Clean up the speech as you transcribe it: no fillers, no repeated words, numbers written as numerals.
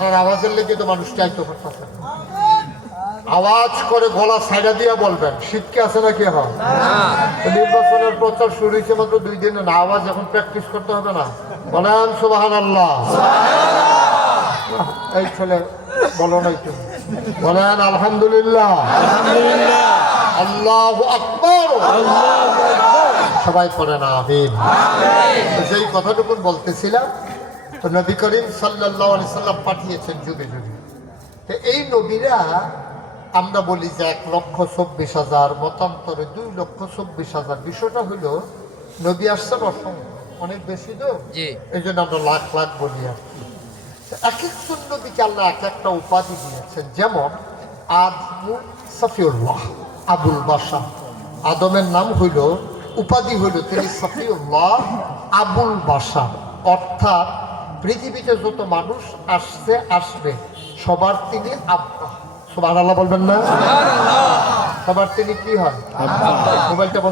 তার আওয়াজের লেগে তো মানুষ চাইতে পারতেছে না। আওয়াজ করে গলা সাইডা দিয়া বলবেন, শীতকে আছে না কি হয়? নির্বাচনের প্রচার শুরু হয়েছে মাত্র 2 দিনে, না আওয়াজ এখন প্র্যাকটিস করতে হবে না? বলেন সুবহানাল্লাহ। এই ছেলে বলো নাই তুমি, বলেন আলহামদুলিল্লাহ, আল্লাহু আকবার, সবাই পড়েন আমিন। যেই কথাটুকু বলতেছিলাম, তো নবী করিম সাল্লাল্লাহু আলাইহি সাল্লাম পাঠিয়েছেন যুগে যুগে। তো এই নবীরা আমরা বলি যে 1,24,000, মতান্তরে 2,24,000। বিষয়টা হইল নবী আসছেন অসংখ্য, অনেক বেশি তো, এই জন্য আমরা লাখ লাখ বলি আর কি। এক একজন নবীকে আল্লাহ এক একটা উপাধি দিয়েছেন। যেমন আদম সফিউল্লাহ, আবুল বাশার। আদমের নাম হইল, উপাধি হইল তিনি সফিউল্লাহ আবুল বাশার, অর্থাৎ পৃথিবীতে যত মানুষ আসবে সবার তিনি আব্বা। সুবহানাল্লাহ বলবেন না? সবার তিনি কি হয়? মোবাইলটা বন্ধ।